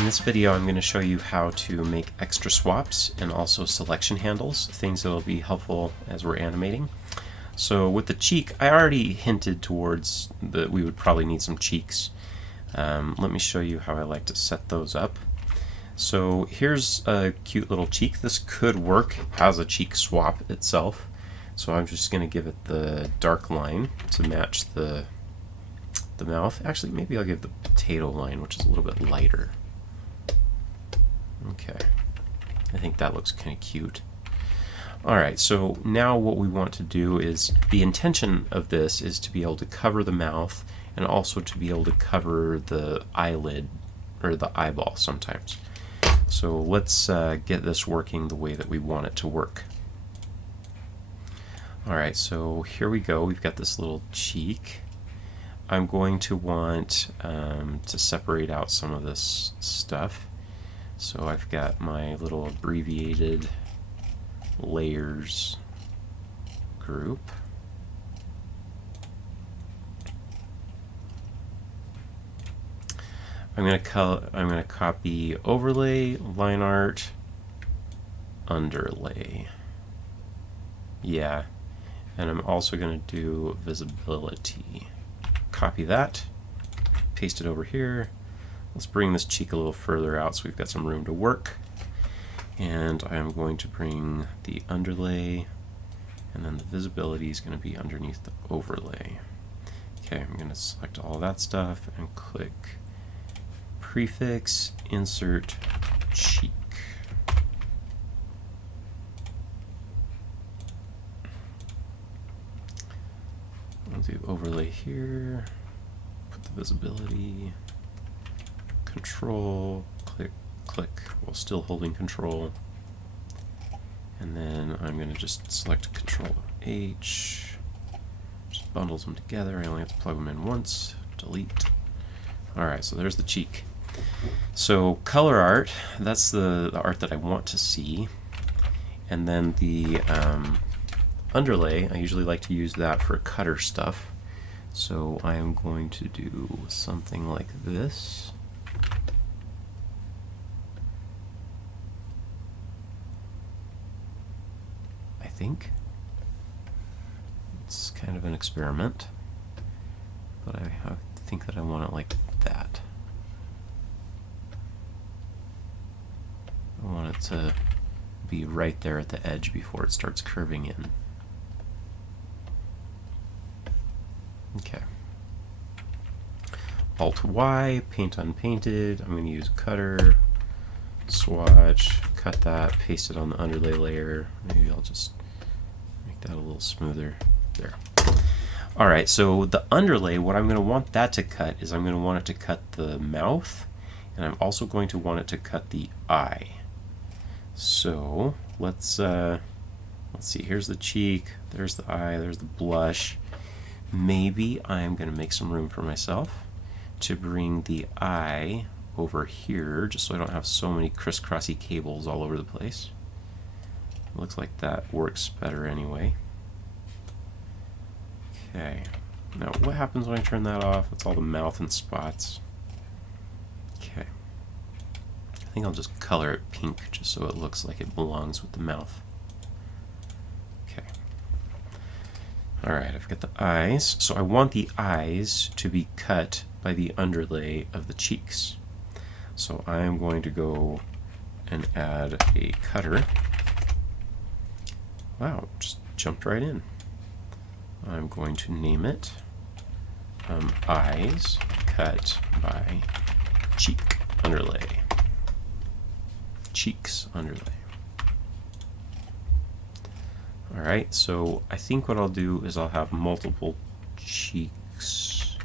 In this video I'm going to show you how to make extra swaps and also selection handles, things that will be helpful as we're animating. So with the cheek, I already hinted towards that we would probably need some cheeks. Let me show you how I like to set those up. So here's a cute little cheek. This could work as a cheek swap itself. So I'm just going to give it the dark line to match the mouth. Actually, maybe I'll give the potato line, which is a little bit lighter. Okay, I think that looks kind of cute. Alright, so now what we want to do is, the intention of this is to be able to cover the mouth and also to be able to cover the eyelid or the eyeball sometimes. So let's get this working the way that we want it to work. Alright, so here we go. We've got this little cheek. I'm going to want to separate out some of this stuff. So I've got my little abbreviated layers group. I'm going to copy overlay, line art, underlay. Yeah, and I'm also going to do visibility. Copy that, paste it over here. Let's bring this cheek a little further out so we've got some room to work. And I'm going to bring the underlay, and then the visibility is going to be underneath the overlay. Okay, I'm going to select all that stuff and click prefix, insert cheek. I'll do overlay here, put the visibility, control, click, click, while still holding control. And then I'm going to just select Control H, just bundles them together. I only have to plug them in once, delete. Alright, so there's the cheek. So color art, that's the art that I want to see. And then the underlay, I usually like to use that for cutter stuff. So I am going to do something like this. I think it's kind of an experiment, but I think that I want it like that. I want it to be right there at the edge before it starts curving in. Okay. Alt-Y, paint unpainted. I'm going to use cutter, swatch, cut that, paste it on the underlay layer. Maybe I'll just make that a little smoother. There. Alright, so the underlay, what I'm going to want that to cut is I'm going to want it to cut the mouth, and I'm also going to want it to cut the eye. So let's see, here's the cheek, there's the eye, there's the blush. Maybe I'm going to make some room for myself to bring the eye over here, just so I don't have so many crisscrossy cables all over the place. Looks like that works better anyway. Okay, now what happens when I turn that off? It's all the mouth and spots. Okay, I think I'll just color it pink just so it looks like it belongs with the mouth. Okay. Alright, I've got the eyes. So I want the eyes to be cut by the underlay of the cheeks. So I am going to go and add a cutter. Wow, just jumped right in. I'm going to name it eyes cut by cheek underlay. Cheeks underlay. Alright, so I think what I'll do is I'll have multiple cheeks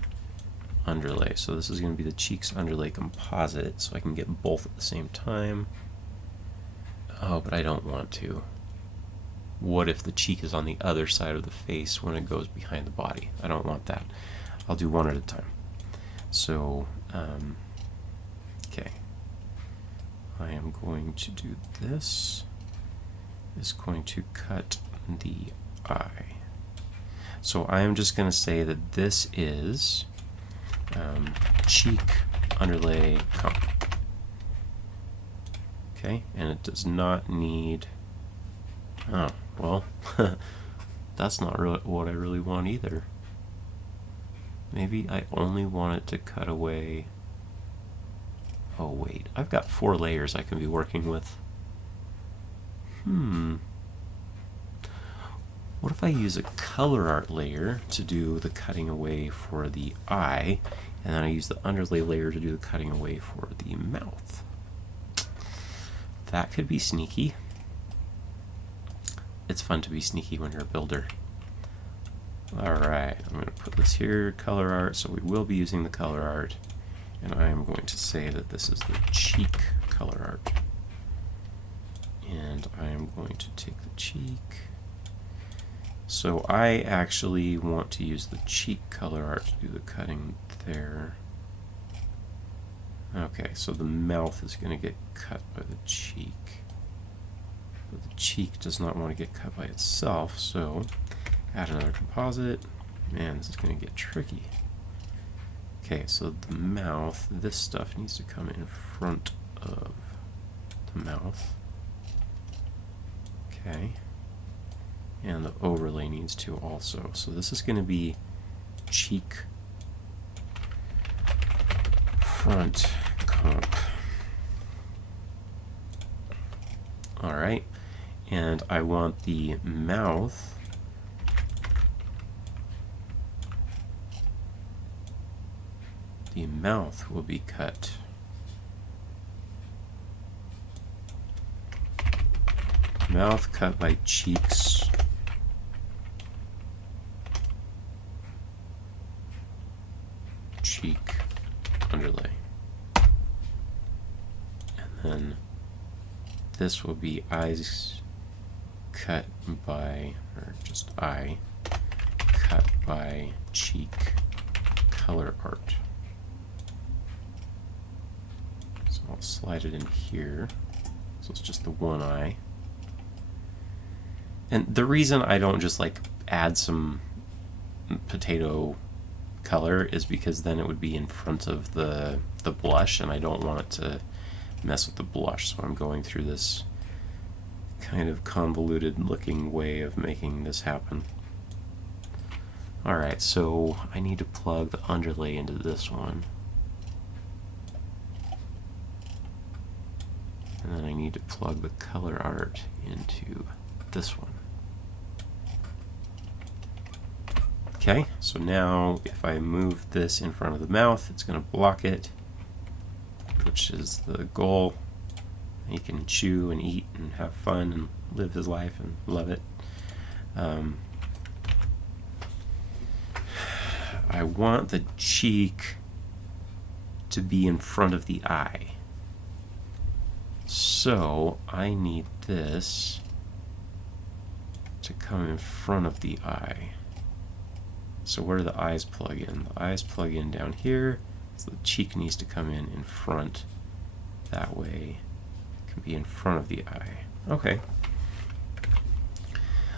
underlay. So this is going to be the cheeks underlay composite, so I can get both at the same time. Oh, but I don't want to. What if the cheek is on the other side of the face when it goes behind the body? I don't want that. I'll do one at a time. So, okay. I am going to do this. Is going to cut the eye. So I am just going to say that this is cheek underlay comp. Okay, and it does not need, oh, well, that's not really what I really want either. Maybe I only want it to cut away. Oh wait, I've got 4 layers I can be working with. What if I use a color art layer to do the cutting away for the eye, and then I use the underlay layer to do the cutting away for the mouth? That could be sneaky. It's fun to be sneaky when you're a builder. Alright, I'm going to put this here, color art, so we will be using the color art. And I am going to say that this is the cheek color art. And I am going to take the cheek. So I actually want to use the cheek color art to do the cutting there. Okay, so the mouth is going to get cut by the cheek. But the cheek does not want to get cut by itself, so add another composite. Man, this is going to get tricky. Okay, so the mouth, this stuff needs to come in front of the mouth. Okay. And the overlay needs to also. So this is going to be cheek front comp. Alright, and I want the mouth will be cut mouth cut by cheeks cheek underlay, and then this will be eyes cut by, or just eye cut by cheek color art. So I'll slide it in here. So it's just the one eye. And the reason I don't just like add some potato color is because then it would be in front of the blush, and I don't want it to mess with the blush. So I'm going through this kind of convoluted looking way of making this happen. Alright, so I need to plug the underlay into this one. And then I need to plug the color art into this one. Okay, so now if I move this in front of the mouth, it's going to block it, which is the goal. He can chew and eat and have fun and live his life and love it. I want the cheek to be in front of the eye. So I need this to come in front of the eye. So where do the eyes plug in? The eyes plug in down here, so the cheek needs to come in front. That way it can be in front of the eye. Okay.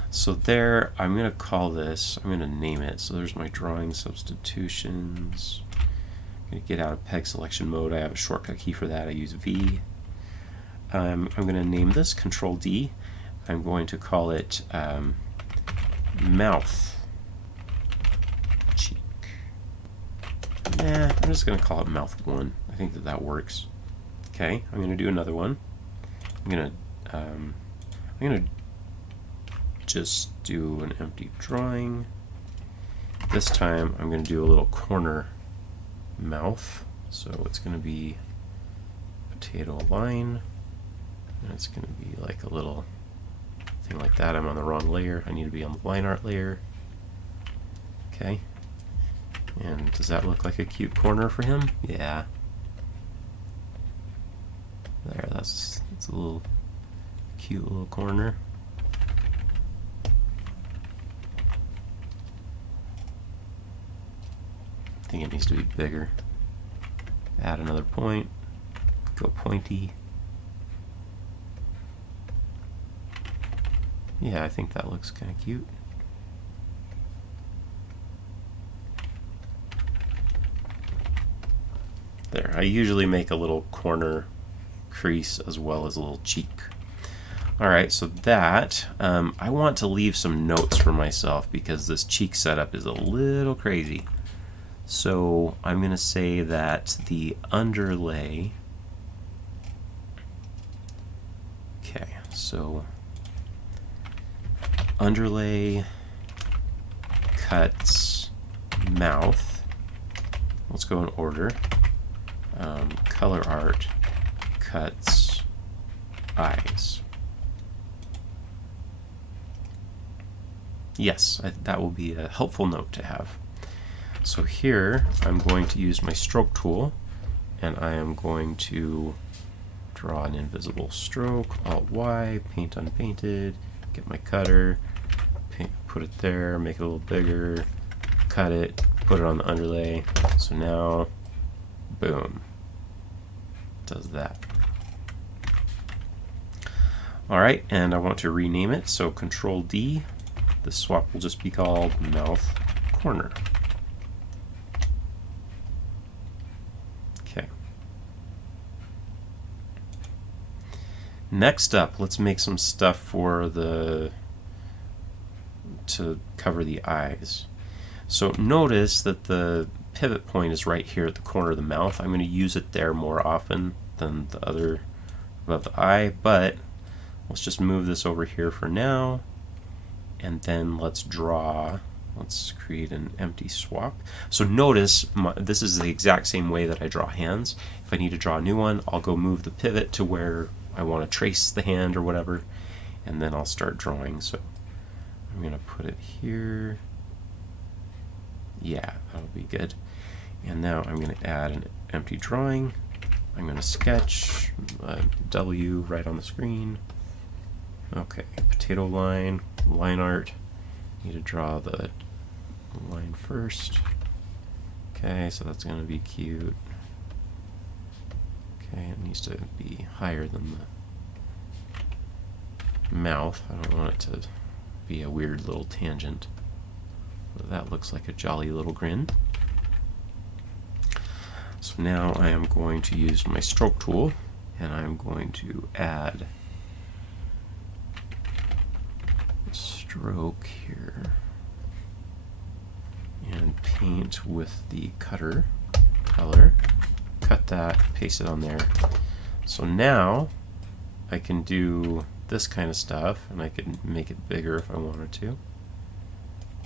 So there, I'm going to call this, I'm going to name it. So there's my drawing substitutions. I'm going to get out of peg selection mode. I have a shortcut key for that. I use V. I'm going to name this Control D. I'm going to call it mouth cheek. Nah, I'm just going to call it mouth 1. I think that works. Okay, I'm going to do another one. I'm going to just do an empty drawing. This time I'm going to do a little corner mouth. So it's going to be potato line. And it's going to be like a little thing like that. I'm on the wrong layer. I need to be on the line art layer. Okay. And does that look like a cute corner for him? Yeah. There, that's a little cute little corner. I think it needs to be bigger. Add another point. Go pointy. Yeah, I think that looks kind of cute. There, I usually make a little corner crease as well as a little cheek. Alright, so that, I want to leave some notes for myself because this cheek setup is a little crazy. So I'm going to say that the underlay, okay, so underlay cuts mouth, let's go in order, color art cuts eyes. Yes, that will be a helpful note to have. So here I'm going to use my stroke tool and I am going to draw an invisible stroke, Alt-Y, paint unpainted, get my cutter, put it there, make it a little bigger, cut it, put it on the underlay. So now, boom, does that. Alright, and I want to rename it, so Control D. The swap will just be called mouth corner. Okay. Next up, let's make some stuff for to cover the eyes. So notice that the pivot point is right here at the corner of the mouth. I'm going to use it there more often than the other above the eye, but let's just move this over here for now. And then let's create an empty swap. So notice this is the exact same way that I draw hands. If I need to draw a new one, I'll go move the pivot to where I want to trace the hand or whatever, and then I'll start drawing. So I'm going to put it here. Yeah, that'll be good. And now I'm going to add an empty drawing. I'm going to sketch a W right on the screen. Okay, potato line, line art. Need to draw the line first. Okay, so that's going to be cute. Okay, it needs to be higher than the mouth. I don't want it to be a weird little tangent. But that looks like a jolly little grin. So now I am going to use my stroke tool and I'm going to add stroke here and paint with the cutter color, cut that, paste it on there. So now I can do this kind of stuff and I can make it bigger if I wanted to.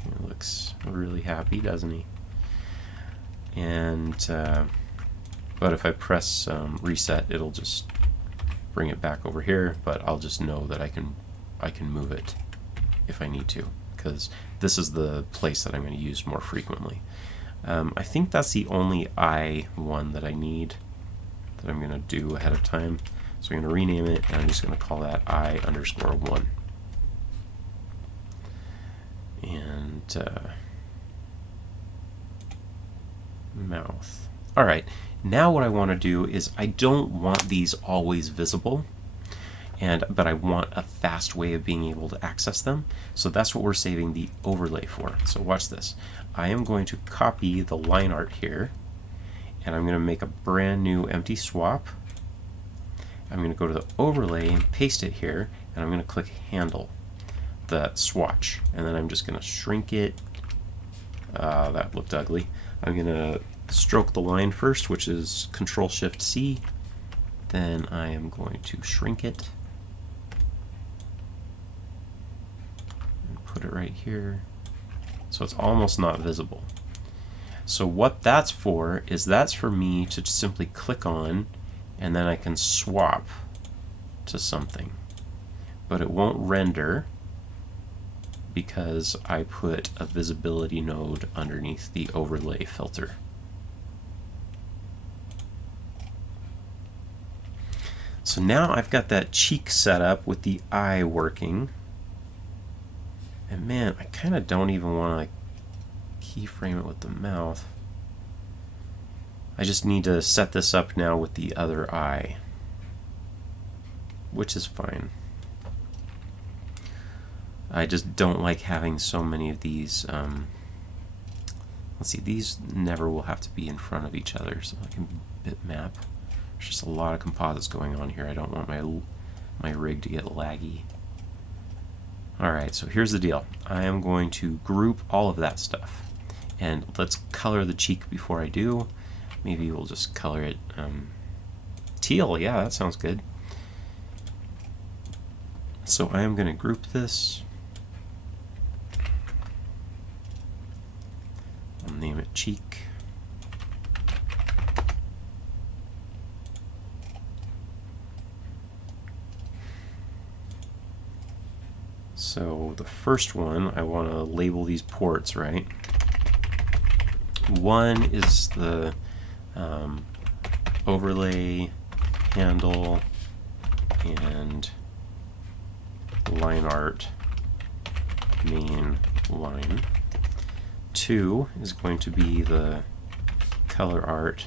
He looks really happy, doesn't he? And but if I press reset, it'll just bring it back over here, but I'll just know that I can move it if I need to, because this is the place that I'm going to use more frequently. I think that's the only eye one that I need, that I'm going to do ahead of time. So I'm going to rename it, and I'm just going to call that eye_1. And mouth. Alright, now what I want to do is I don't want these always visible, but I want a fast way of being able to access them. So that's what we're saving the overlay for. So watch this. I am going to copy the line art here, and I'm going to make a brand new empty swap. I'm going to go to the overlay and paste it here, and I'm going to click handle, the swatch, and then I'm just going to shrink it. That looked ugly. I'm going to stroke the line first, which is Control-Shift-C. Then I am going to shrink it and put it right here, so it's almost not visible. So what that's for is that's for me to simply click on, and then I can swap to something, but it won't render because I put a visibility node underneath the overlay filter. So now I've got that cheek set up with the eye working, and man, I kind of don't even want to keyframe it with the mouth. I just need to set this up now with the other eye, which is fine. I just don't like having so many of these. Let's see, these never will have to be in front of each other, so I can bitmap There's just a lot of composites going on here. I don't want my rig to get laggy. Alright, so here's the deal. I am going to group all of that stuff. And let's color the cheek before I do. Maybe we'll just color it teal. Yeah, that sounds good. So I am going to group this. I'll name it cheek. So the first one, I want to label these ports, right? One is the overlay, handle, and line art main line. 2 is going to be the color art,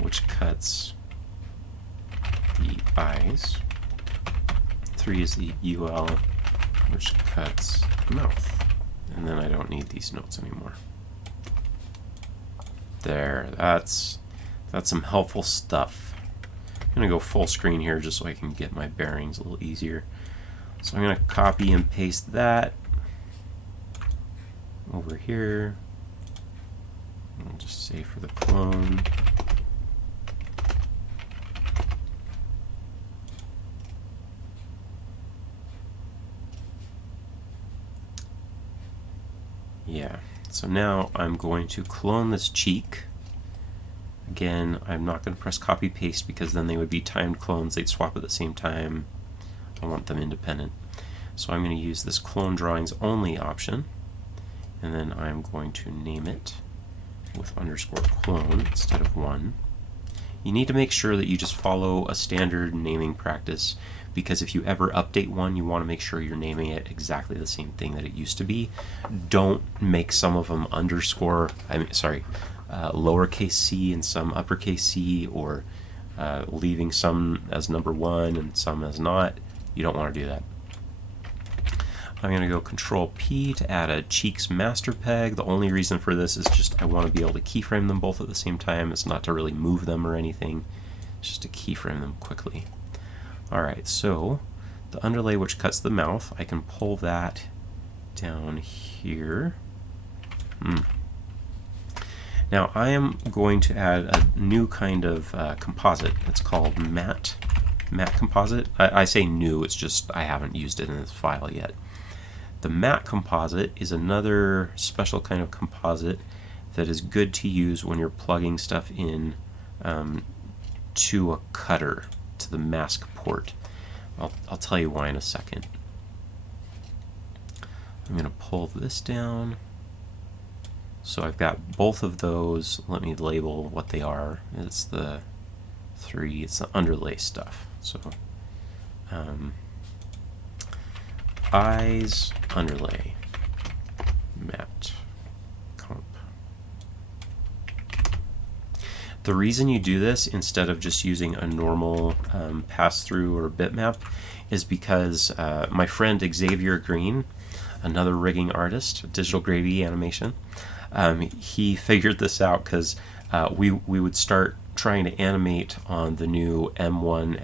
which cuts the eyes. 3 is the UL, which cuts the mouth. And then I don't need these notes anymore. There, that's some helpful stuff. I'm going to go full screen here just so I can get my bearings a little easier. So I'm going to copy and paste that over here. I'll just say for the clone. Yeah, so now I'm going to clone this cheek. Again, I'm not going to press copy paste because then they would be timed clones. They'd swap at the same time. I want them independent. So I'm going to use this clone drawings only option, and then I'm going to name it with _clone instead of 1. You need to make sure that you just follow a standard naming practice, because if you ever update one, you want to make sure you're naming it exactly the same thing that it used to be. Don't make some of them lowercase c and some uppercase c, or leaving some as number 1 and some as not. You don't want to do that. I'm going to go Control P to add a cheeks master peg. The only reason for this is just I want to be able to keyframe them both at the same time. It's not to really move them or anything. It's just to keyframe them quickly. Alright, so the underlay which cuts the mouth, I can pull that down here. Now I am going to add a new kind of composite. It's called matte composite. I say new, it's just I haven't used it in this file yet. The matte composite is another special kind of composite that is good to use when you're plugging stuff in to a cutter, to the mask port. I'll tell you why in a second. I'm going to pull this down. So I've got both of those. Let me label what they are. It's the 3, it's the underlay stuff. So eyes, underlay, matte, comp. The reason you do this instead of just using a normal pass-through or bitmap is because my friend Xavier Green, another rigging artist, digital gravy animation, he figured this out because we would start trying to animate on the new M1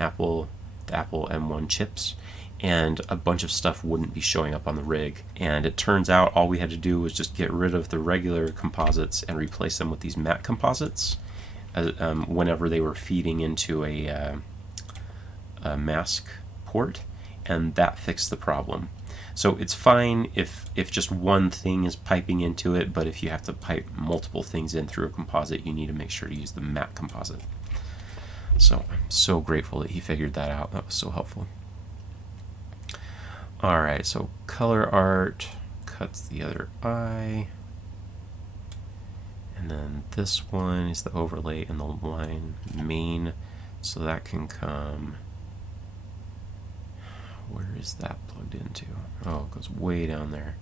the Apple M1 chips, and a bunch of stuff wouldn't be showing up on the rig. And it turns out all we had to do was just get rid of the regular composites and replace them with these matte composites whenever they were feeding into a mask port, and that fixed the problem. So it's fine if just one thing is piping into it, but if you have to pipe multiple things in through a composite, you need to make sure to use the matte composite. So I'm so grateful that he figured that out. That was so helpful. Alright, so color art cuts the other eye. And then this one is the overlay and the line main. So that can come... Where is that plugged into? Oh, it goes way down there.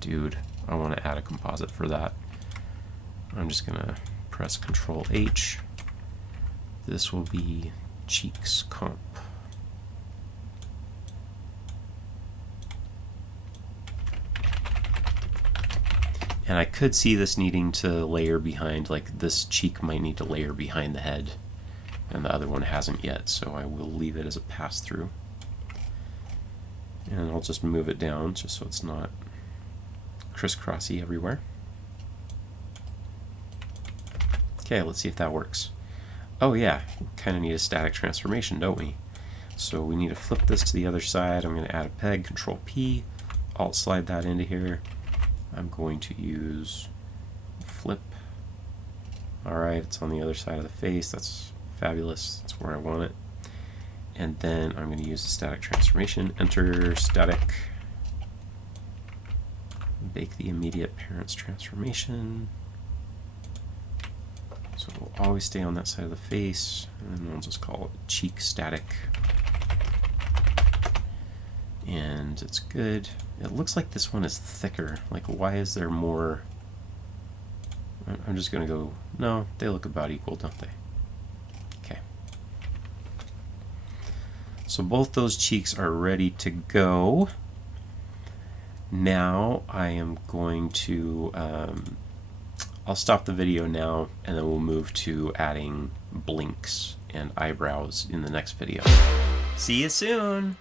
Dude, I want to add a composite for that. I'm just going to press Control H. This will be cheeks comp. And I could see this needing to layer behind, like this cheek might need to layer behind the head, and the other one hasn't yet, so I will leave it as a pass-through. And I'll just move it down just so it's not crisscrossy everywhere. Okay, let's see if that works. Oh yeah, kind of need a static transformation, don't we? So we need to flip this to the other side. I'm going to add a peg, Control P, Alt slide that into here. I'm going to use flip. Alright, it's on the other side of the face. That's fabulous. That's where I want it. And then I'm going to use the static transformation. Enter static. Bake the immediate parent's transformation. So it'll always stay on that side of the face. And then we'll just call it cheek static. And it's good. It looks like this one is thicker. Like, why is there more? I'm just going to go, no, they look about equal, don't they? Okay. So both those cheeks are ready to go. Now I am going to, I'll stop the video now, and then we'll move to adding blinks and eyebrows in the next video. See you soon!